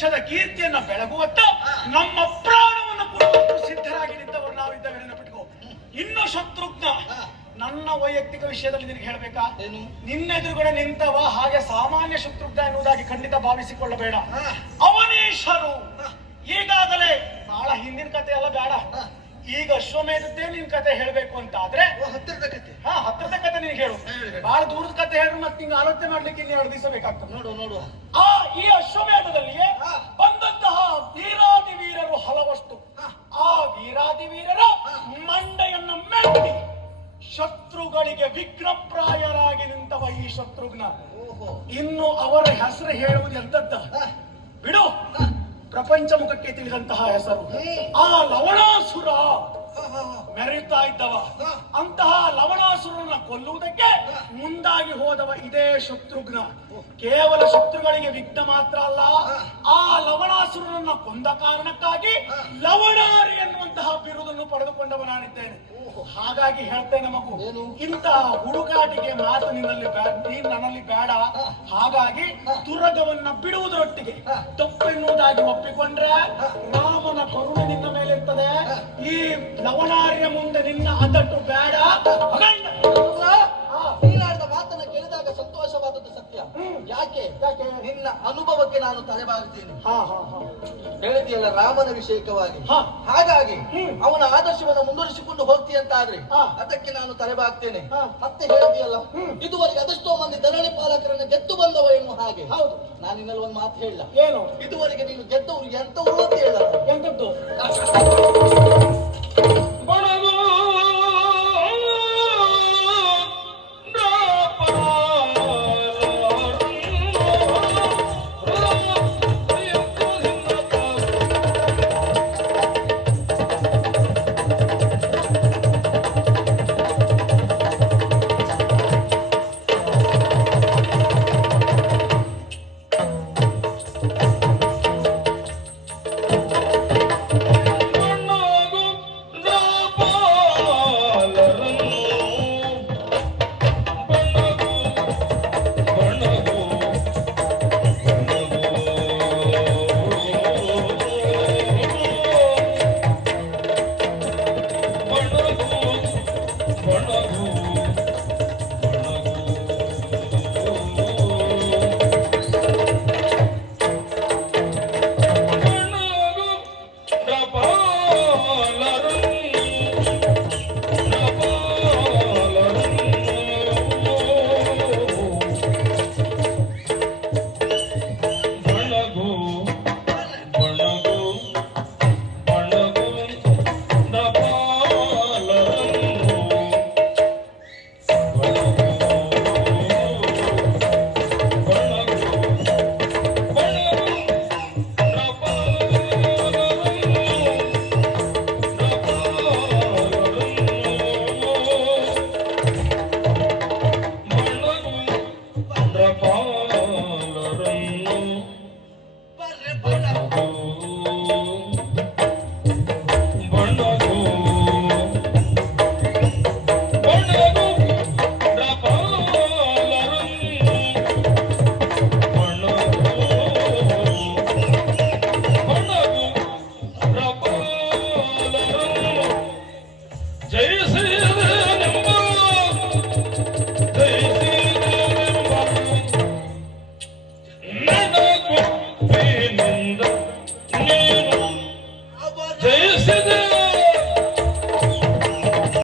ವಂಶದ ಕೀರ್ತಿಯನ್ನ ಬೆಳಗುವತ್ತ. ನಮ್ಮ ಪ್ರಾಣವನ್ನು ಕೊಡುವಷ್ಟು ಸಿದ್ಧರಾಗಿ ನಿಂತವರು ನಾವಿದ್ದೇವೆ ನೆನಪಿಟ್ಕೋ ಇನ್ನು ಶತ್ರುಘ್ನ. ನನ್ನ ವೈಯಕ್ತಿಕ ವಿಷಯದಲ್ಲಿ ನಿನಗೆ ಹೇಳಬೇಕಾ? ನಿನ್ನೆದುರುಗಡೆ ನಿಂತವ ಹಾಗೆ ಸಾಮಾನ್ಯ ಶತ್ರುಘ್ನ ಎನ್ನುವುದಾಗಿ ಖಂಡಿತ ಭಾವಿಸಿಕೊಳ್ಳಬೇಡ. ಅವನೇಶರು ಈಗಾಗಲೇ ಬಹಳ ಹಿಂದಿನ ಕತೆ ಎಲ್ಲ ಬೇಡ. ಈಗ ಅಶ್ವಮೇಧದ್ದೇ ನಿನ್ ಕತೆ ಹೇಳ್ಬೇಕು ಅಂತ ಆದ್ರೆ ಹತ್ತಿರದ ಕತೆ. ಹಾ ಹತ್ತಿರದ ಕತೆ ನಿನ್ಗೆ ಹೇಳು. ಹೇಳು, ಹೇಳು. ಬಹಳ ದೂರದ ಕತೆ ಹೇಳು ಮತ್ತೆ ನಿಂಗೆ ಆಲೋಚನೆ ಮಾಡ್ಲಿಕ್ಕೆ ಇನ್ನು ಎರಡು ದಿವಸ ಬೇಕಾಗ್ತದೆ. ನೋಡು ನೋಡು. ಆ ಈ ಅಶ್ವಮೇಧದಲ್ಲಿಯೇ ಶತ್ರುಗಳಿಗೆ ವಿಘ್ನಪ್ರಾಯರಾಗಿ ನಿಂತವ ಈ ಶತ್ರುಘ್ನ. ಇನ್ನು ಅವರ ಹೆಸರು ಹೇಳುವುದು ಎಂತದ್ದ ಬಿಡು. ಪ್ರಪಂಚ ಮುಖಕ್ಕೆ ತಿಳಿದಂತಹ ಹೆಸರು. ಆ ಲವಣಾಸುರ. ಮೆರೀತಾ ಇದ್ದವ. ಇದೇ ಶತ್ರುಘ್ನ. ಕೇವಲ ಶತ್ರುಗಳಿಗೆ ವಿಘ್ನ ಮಾತ್ರ ಅಲ್ಲ ಆ ಲವಣಾಸುರನನ್ನ ಕೊಂದ ಕಾರಣಕ್ಕಾಗಿ. ಲವಣಾರಿ ಎನ್ನುವಂತಹ ಬಿರುದನ್ನು ಪಡೆದುಕೊಂಡವ ನಾನಿದ್ದೇನೆ. ಹಾಗಾಗಿ ಹೇಳ್ತೇನೆ ಮಗು? ಇಂತಹ ಹುಡುಗಾಟಿಗೆ ಮಾತು ನಿನ್ನಲ್ಲಿ ನೀನ್ ನನ್ನಲ್ಲಿ ಬೇಡ ಹಾಗಾಗಿ ದುರಗವನ್ನ ಬಿಡುವುದರೊಟ್ಟಿಗೆ ತಪ್ಪು ತಪ್ಪೆನ್ನುವುದಾಗಿ ಒಪ್ಪಿಕೊಂಡ್ರೆ. ರಾಮನ ಕರುಣೆ ನಿನ್ನ ಮೇಲಿರ್ತದೆ. ಈ ಲವಣಾರ್ಯ ಮುಂದೆ ನಿನ್ನ ಅದಟ್ಟು ಬೇಡ ಹೇಳಿದೆಯಲ್ಲ ರಾಮನ ವಿಷಯಕವಾಗಿ ಹಾಗಾಗಿ ಅವನ ಆದರ್ಶವನ್ನು ಮುಂದುವರಿಸಿಕೊಂಡು ಹೋಗ್ತೀಯಂತ ಆದ್ರೆ ಅದಕ್ಕೆ ನಾನು ತಲೆಬಾಗ್ತೇನೆ. ಮತ್ತೆ ಹೇಳಿದೆಯಲ್ಲ. ಇದುವರೆಗೆ ಅದೆಷ್ಟೋ ಮಂದಿ ಧರಣಿ ಪಾಲಕರನ್ನು ಗೆದ್ದು ಬಂದವ ಎನ್ನುವ ಹಾಗೆ? ಹೌದು. ನಾನು ನಿನ್ನಲ್ಲಿ ಒಂದು ಮಾತು ಹೇಳಲ್ಲ. ಏನು? ಇದುವರೆಗೆ ನೀನು ಗೆದ್ದವರು ಎಂತವರು ಅಂತ Yes, it is.